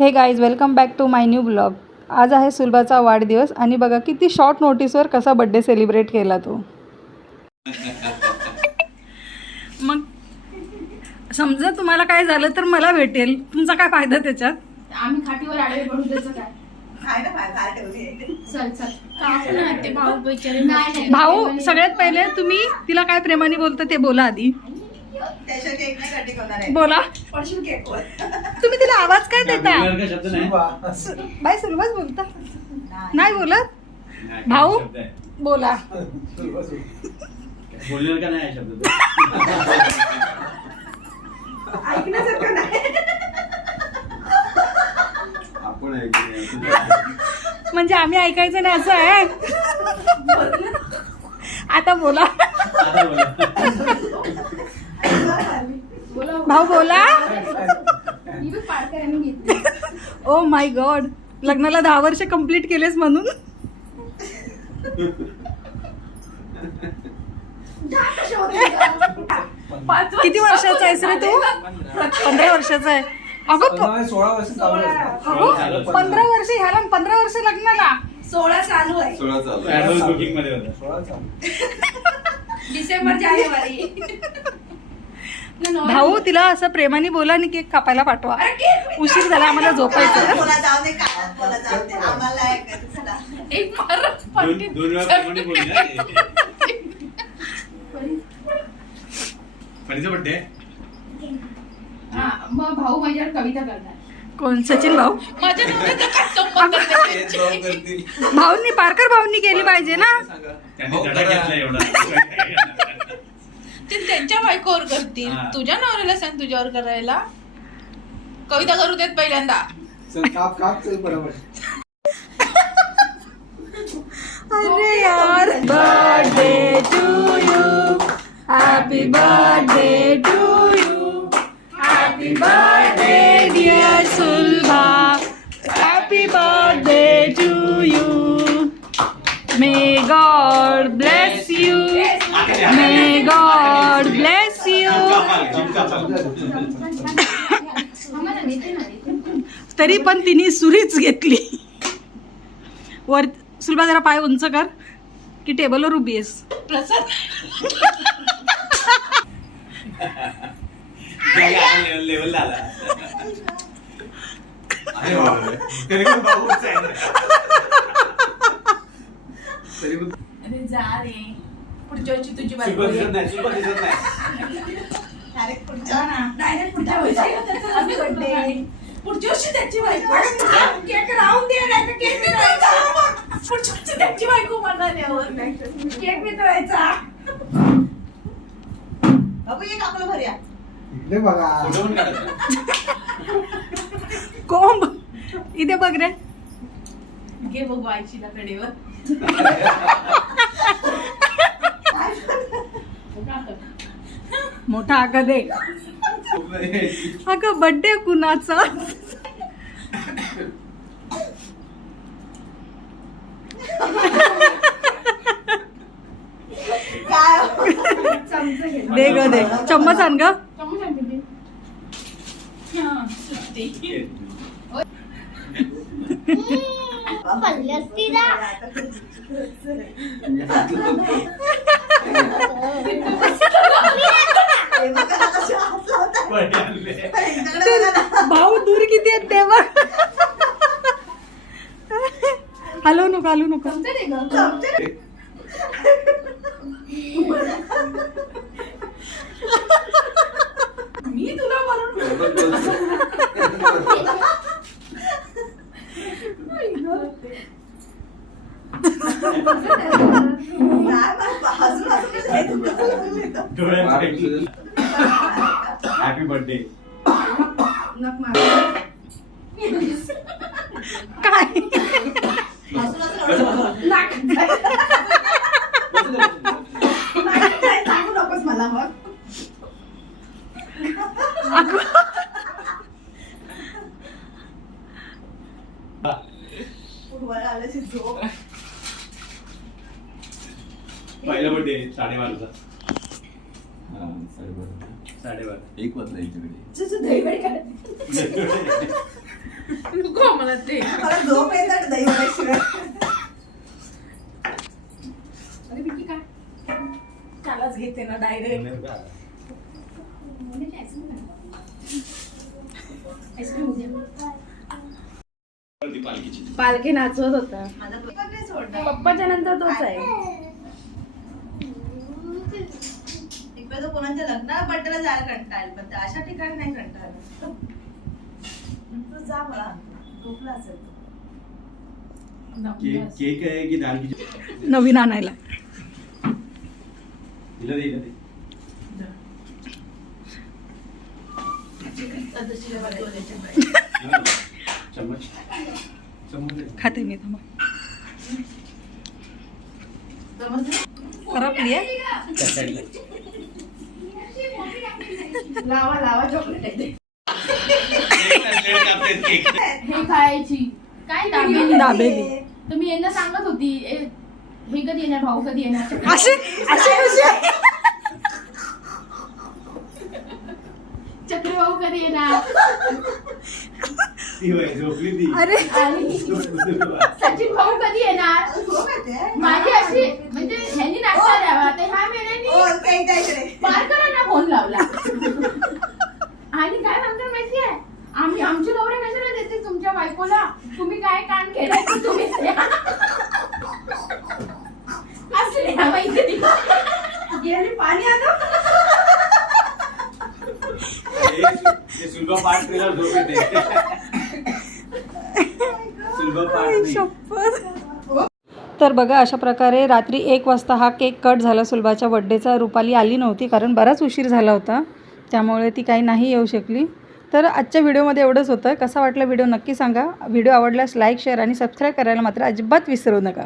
हे guys welcome back to my new blog आज आहे सुलभाचा वाढदिवस आणि बघा किती शॉर्ट नोटीसवर कसा बड्डे सेलिब्रेट केला तो. मग समजा तुम्हाला काय झालं तर मला भेटेल. तुमचा काय फायदा त्याच्यात? आम्ही खाटीवर आडवे पडू त्याचं काय भाऊ सगळ्यात पहिले तुम्ही तिला काय प्रेमाने बोलता ते बोला आधी. बोला. तुम्ही तिला आवाज काय देता? का शब्द नाही. बाय सुलभाच बोलता. नाही. बोलत? भाऊ? शब्द आहे. बोला. बोलणार का नाही हा शब्द? तो? आपण ऐकूया. म्हणजे आम्ही ऐकायचं नाही असं आहे. आता बोला. आता बोला. भाऊ बोला. ओ माय गॉड लग्नाला दहा वर्ष कंप्लीट केलेस म्हणून. किती वर्षाचा आहेस रे तू? पंधरा वर्षाचा आहे. अगं सोळा वर्ष पंधरा वर्ष ह्याला पंधरा वर्ष लग्नाला. सोळा चालू आहे. सोळा चालू. डिसेंबर जानेवारी. भाऊ तिला असं प्रेमाने बोला आणि केक कापायला पाठवा. उशीर झाला आम्हाला झोपायचं बोला जाऊ दे का बोला जाऊ दे. आम्हाला ऐकायचं चला एक मार दोन दोन वेळा प्रेमाने बोलली ना ती. फणीचा बड्डे हा मग भाऊ माझ्यावर कविता करणार. कोण? सचिन भाऊ. भाऊंनी पारकर भाऊंनी केली पाहिजे ना सांगा. त्यांनी भाऊ धडा करा. घेतला एवढा ते त्यांच्या बायकोवर करतील. हा. तुझ्या नवऱ्याला सांग तुझ्यावर करायला. कविता करू देत पहिल्यांदा. चल काप काप चल बरोबर. अरे यार. Birthday to you happy birthday to you happy birthday dear Sulabha happy birthday to you may God bless may God bless you तरी पण तिने सुरीच घेतली. वर सुलभा जरा पाय उंच कर की टेबलवर उभी आहेस. प्रसाद. लेवल आला अरे बापरे. तरी पण भाऊच आहे. तरी पण अरे जा रे पुढच्या वर्षी तुझी बायको येईल. दिसत नाही, नाही. डायरेक्ट पुढच्या डायरेक्ट पुढच्या वर्षी आम्ही birthday. पुढच्या वर्षी त्याची बायको केक राहून दे नाही तर केक मिळवायचा पुढच्या वर्षी त्याची बायको म्हणाल्यावर केक मिळवायचा बाबू एक आपलं भरूया इकडे बघा. फोटो पण काढायचा कोंब. इथे बघ रे. घे बघू आईशीला कडेवर मोठा आका दे. अगं बड्डे कुणाचा? दे ग दे. चम्मच आण ग. भाऊ दूर किती आहेत ते बघ हलवू नको हलवू नको. मी तुला म्हणून हॅपी बर्थडे नक मार. काय? हसून हसून एवढं- नाक नाक काय सांगू नकोस मला मग वर आल्याची झोप. पहिला बर्थडे साडेबाराचा साडेबारा. साडेबारा. एक वाजता यांच्याकडे तुझं दहीवडी काय मला ते. मला झोप येतात दही वड्याशिवाय अरे विकी काय त्यालाच घेते ना डायरेक्ट पालखी नाचवत होता. माझा पण नाही सोडणार? पप्पाच्या नंतर तोच आहे. तर कोणाच्या लग्नाला बड्डेला जायला कंटाळेल पण त्या अशा ठिकाणी नाही कंटाळलं तू जा मला झोपला असेल तो. केक आहे की दालकीची नवीन आणायला दे. खाते मी थांबा समजलं? करपली आहे त्या साईडला. लावा लावा चॉकलेट. हे खायची. काय दाबेली? दाबेली. तर मी यांना सांगत होती ए, हे कधी येणार भाऊ कधी येणार? चक्री भाऊ कधी येणार? झोपली ती. अरे. आणि सचिन भाऊ कधी येणार? हो? माझी अशी म्हणजे ह्यांनी नाश्ता द्यावा. तर ह्या हो, ते इकडे, इकडे. पारकरांना फोन लावला आणि काय म्हणतात माहितीये आम्ही आमची नवरे कशाला देते तुमच्या बायकोला तुम्ही काय कान केलाय ते तुम्हीच द्या. असले ह्या मैत्रिणी. गेली पाणी आलं हे सु- हे सुलभा पाठ केल्यावर झोप येते सुलभा पाठ नाही. तर बघा अशा प्रकारे रात्री एक वाजता हा केक कट झाला. सुलभाच्या बड्डेचा रुपाली आली नव्हती कारण बराच उशीर झाला होता. त्यामुळे ती काही नाही येऊ शकली. तर आजच्या व्हिडिओमध्ये एवढंच होतं. कसा वाटला व्हिडिओ नक्की सांगा. व्हिडिओ आवडल्यास लाईक शेअर आणि सबस्क्राईब करायला मात्र अजिबात विसरू नका.